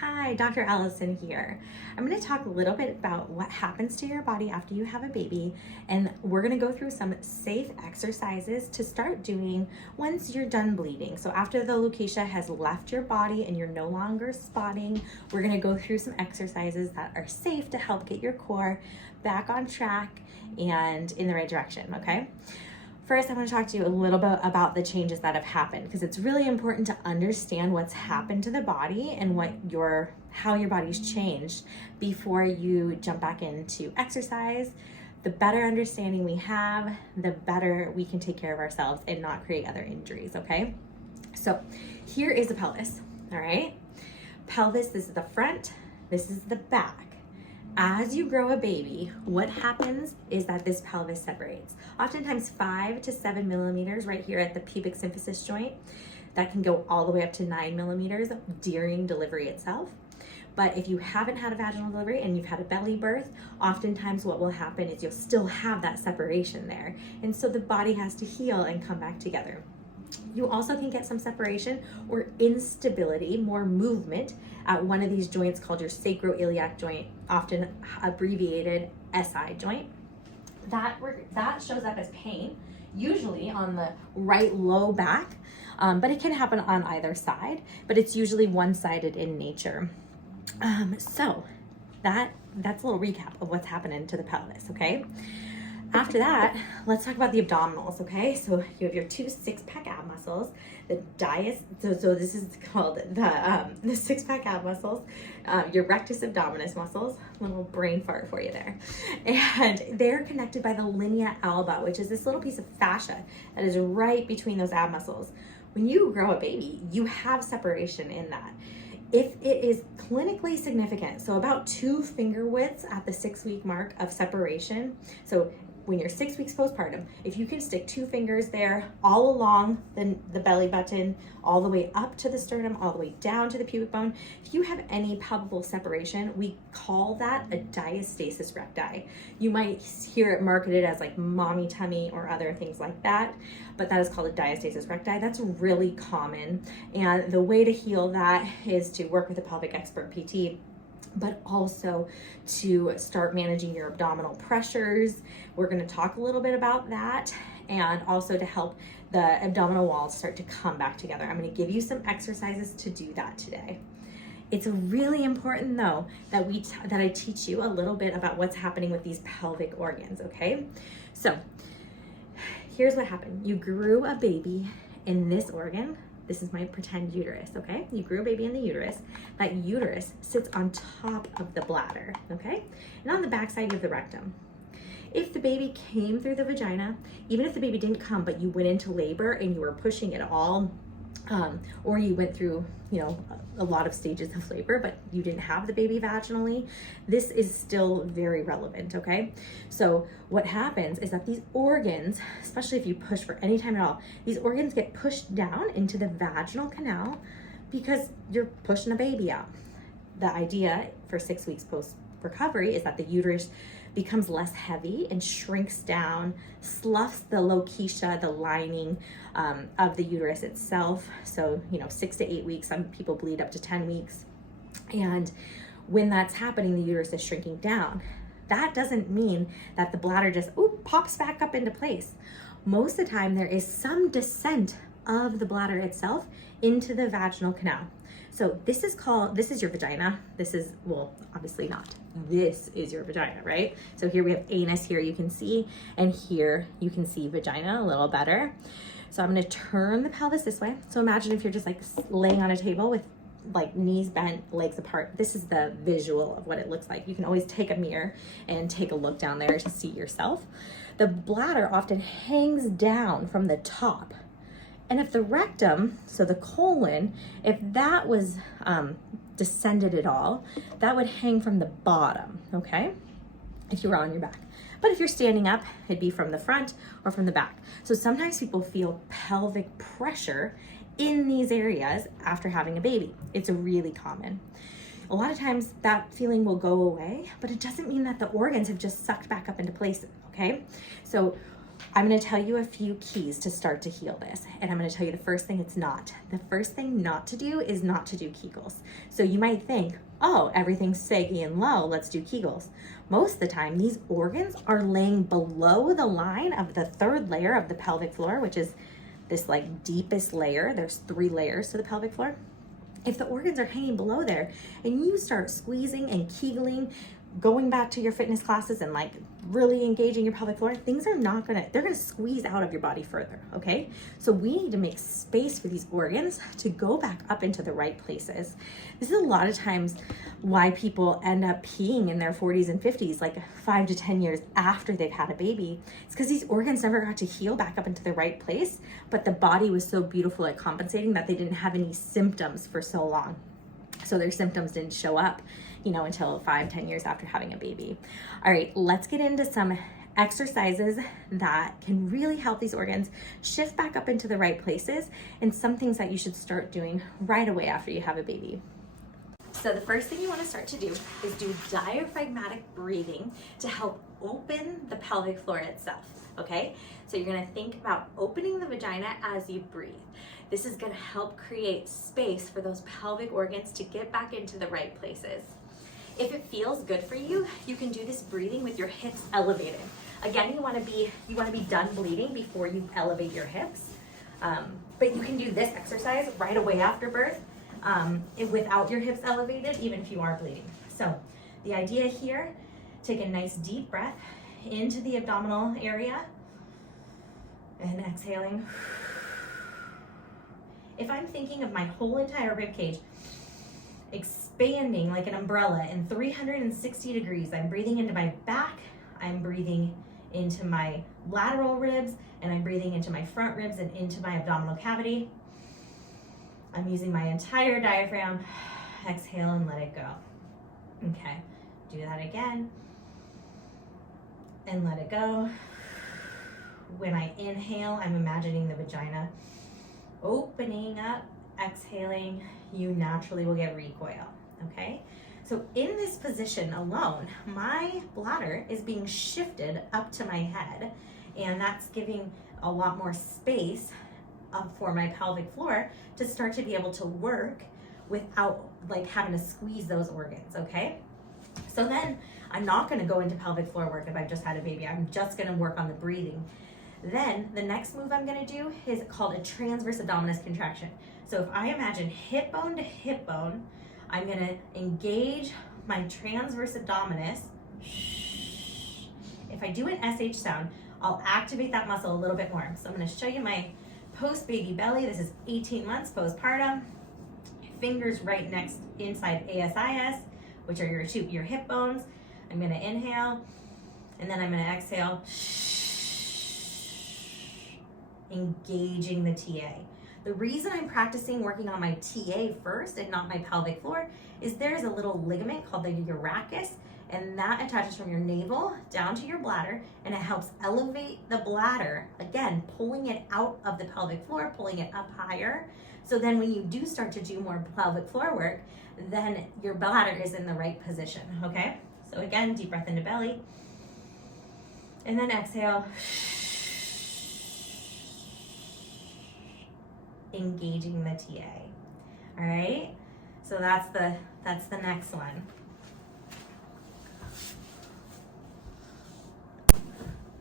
Hi, Dr. Allison here. I'm going to talk a little bit about what happens to your body after you have a baby, and we're going to go through some safe exercises to start doing once you're done bleeding. So after the alopecia has left your body and you're no longer spotting, we're going to go through some exercises that are safe to help get your core back on track and in the right direction, okay? First, I want to talk to you a little bit about the changes that have happened, because it's really important to understand what's happened to the body and how your body's changed before you jump back into exercise. The better understanding we have, the better we can take care of ourselves and not create other injuries, okay? So here is the pelvis, all right? Pelvis, this is the front, this is the back. As you grow a baby, what happens is that this pelvis separates. Oftentimes 5 to 7 millimeters right here at the pubic symphysis joint. That can go all the way up to 9 millimeters during delivery itself. But if you haven't had a vaginal delivery and you've had a belly birth, oftentimes what will happen is you'll still have that separation there. And so the body has to heal and come back together. You also can get some separation or instability, more movement at one of these joints called your sacroiliac joint, often abbreviated SI joint. That shows up as pain, usually on the right low back, but it can happen on either side, but it's usually one-sided in nature. So that's a little recap of what's happening to the pelvis, okay? After that, let's talk about the abdominals, okay? So you have your two six-pack ab muscles, so this is called the six-pack ab muscles, your rectus abdominis muscles, little brain fart for you there. And they're connected by the linea alba, which is this little piece of fascia that is right between those ab muscles. When you grow a baby, you have separation in that. If it is clinically significant, so about 2 finger widths at the 6-week mark of separation, so when you're 6 weeks postpartum, if you can stick 2 fingers there all along the belly button, all the way up to the sternum, all the way down to the pubic bone, if you have any palpable separation, we call that a diastasis recti. You might hear it marketed as like mommy tummy or other things like that, but that is called a diastasis recti. That's really common. And the way to heal that is to work with a pelvic expert PT, but also to start managing your abdominal pressures. We're going to talk a little bit about that, and also to help the abdominal walls start to come back together. I'm going to give you some exercises to do that today. It's really important though that I teach you a little bit about what's happening with these pelvic organs, okay? So here's what happened. You grew a baby in this organ. This is my pretend uterus, okay? You grew a baby in the uterus. That uterus sits on top of the bladder, okay? And on the backside, you have the rectum. If the baby came through the vagina, even if the baby didn't come, but you went into labor and you were pushing it all, or you went through, a lot of stages of labor, but you didn't have the baby vaginally, this is still very relevant, okay? So what happens is that these organs, especially if you push for any time at all, these organs get pushed down into the vaginal canal because you're pushing a baby out. The idea for 6 weeks post recovery is that the uterus becomes less heavy and shrinks down, sloughs the lochitia, the lining of the uterus itself. So, 6 to 8 weeks, some people bleed up to 10 weeks. And when that's happening, the uterus is shrinking down. That doesn't mean that the bladder just pops back up into place. Most of the time, there is some descent of the bladder itself into the vaginal canal. So this is your vagina. Obviously not. This is your vagina, right? So here we have anus here you can see, and here you can see vagina a little better. So I'm gonna turn the pelvis this way. So imagine if you're just like laying on a table with like knees bent, legs apart. This is the visual of what it looks like. You can always take a mirror and take a look down there to see yourself. The bladder often hangs down from the top. And if the rectum, so the colon, if that was descended at all, that would hang from the bottom, okay? If you were on your back. But if you're standing up, it'd be from the front or from the back. So sometimes people feel pelvic pressure in these areas after having a baby. It's really common. A lot of times that feeling will go away, but it doesn't mean that the organs have just sucked back up into place, okay? So I'm going to tell you a few keys to start to heal this. And I'm going to tell you the first thing it's not. The first thing not to do is not to do Kegels. So you might think, oh, everything's saggy and low, let's do Kegels. Most of the time, these organs are laying below the line of the third layer of the pelvic floor, which is this like deepest layer. There's 3 layers to the pelvic floor. If the organs are hanging below there and you start squeezing and Kegeling, going back to your fitness classes and like really engaging your pelvic floor, things are not they're gonna squeeze out of your body further, okay? So we need to make space for these organs to go back up into the right places. This is a lot of times why people end up peeing in their 40s and 50s, like 5 to 10 years after they've had a baby. It's because these organs never got to heal back up into the right place, but the body was so beautiful at compensating that they didn't have any symptoms for so long. So their symptoms didn't show up, until 5-10 years after having a baby. All right, let's get into some exercises that can really help these organs shift back up into the right places, and some things that you should start doing right away after you have a baby. So the first thing you want to start to do is do diaphragmatic breathing to help open the pelvic floor itself, okay? So you're going to think about opening the vagina as you breathe. This is going to help create space for those pelvic organs to get back into the right places. If it feels good for you, you can do this breathing with your hips elevated. Again, you want to be done bleeding before you elevate your hips. But you can do this exercise right away after birth without your hips elevated, even if you are bleeding. So the idea here, take a nice deep breath into the abdominal area and exhaling. If I'm thinking of my whole entire rib cage expanding like an umbrella in 360 degrees, I'm breathing into my back, I'm breathing into my lateral ribs, and I'm breathing into my front ribs and into my abdominal cavity. I'm using my entire diaphragm. Exhale and let it go. Okay, do that again. And let it go. When I inhale, I'm imagining the vagina opening up. Exhaling, you naturally will get recoil, okay? So in this position alone, my bladder is being shifted up to my head, and that's giving a lot more space for my pelvic floor to start to be able to work without like having to squeeze those organs, okay? So then I'm not gonna go into pelvic floor work if I've just had a baby. I'm just gonna work on the breathing. Then the next move I'm gonna do is called a transverse abdominis contraction. So if I imagine hip bone to hip bone, I'm gonna engage my transverse abdominis. If I do an SH sound, I'll activate that muscle a little bit more. So I'm gonna show you my post-baby belly. This is 18 months postpartum. Fingers right next inside ASIS, which are your hip bones. I'm gonna inhale, and then I'm gonna exhale, engaging the TA. The reason I'm practicing working on my TA first and not my pelvic floor is there's a little ligament called the urachus, and that attaches from your navel down to your bladder, and it helps elevate the bladder, again, pulling it out of the pelvic floor, pulling it up higher. So then when you do start to do more pelvic floor work, then your bladder is in the right position, okay? So again, deep breath into belly, and then exhale. Engaging the TA. All right, so that's the next one.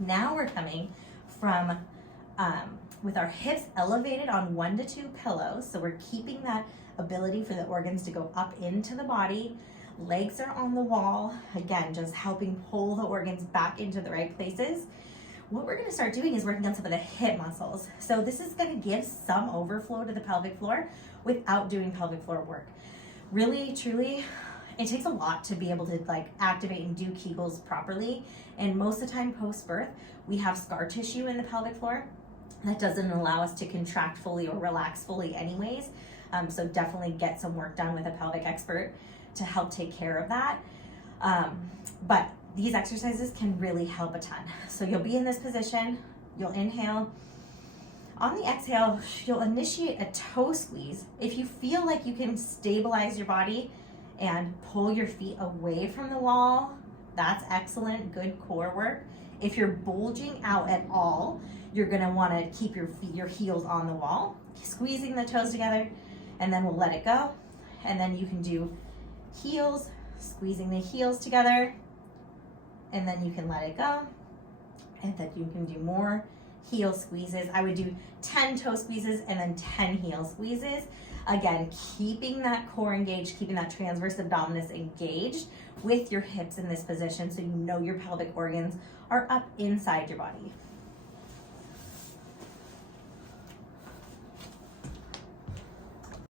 Now we're coming from with our hips elevated on 1 to 2 pillows, so we're keeping that ability for the organs to go up into the body. Legs are on the wall, again, just helping pull the organs back into the right places. What we're gonna start doing is working on some of the hip muscles. So this is gonna give some overflow to the pelvic floor without doing pelvic floor work. Really, truly, it takes a lot to be able to like activate and do Kegels properly. And most of the time post-birth, we have scar tissue in the pelvic floor that doesn't allow us to contract fully or relax fully anyways. So definitely get some work done with a pelvic expert to help take care of that. But these exercises can really help a ton. So you'll be in this position, you'll inhale. On the exhale, you'll initiate a toe squeeze. If you feel like you can stabilize your body and pull your feet away from the wall, that's excellent, good core work. If you're bulging out at all, you're gonna wanna keep your heels on the wall, squeezing the toes together, and then we'll let it go. And then you can do heels, squeezing the heels together, and then you can let it go. And then you can do more heel squeezes. I would do 10 toe squeezes and then 10 heel squeezes. Again, keeping that core engaged, keeping that transverse abdominis engaged with your hips in this position so you know your pelvic organs are up inside your body.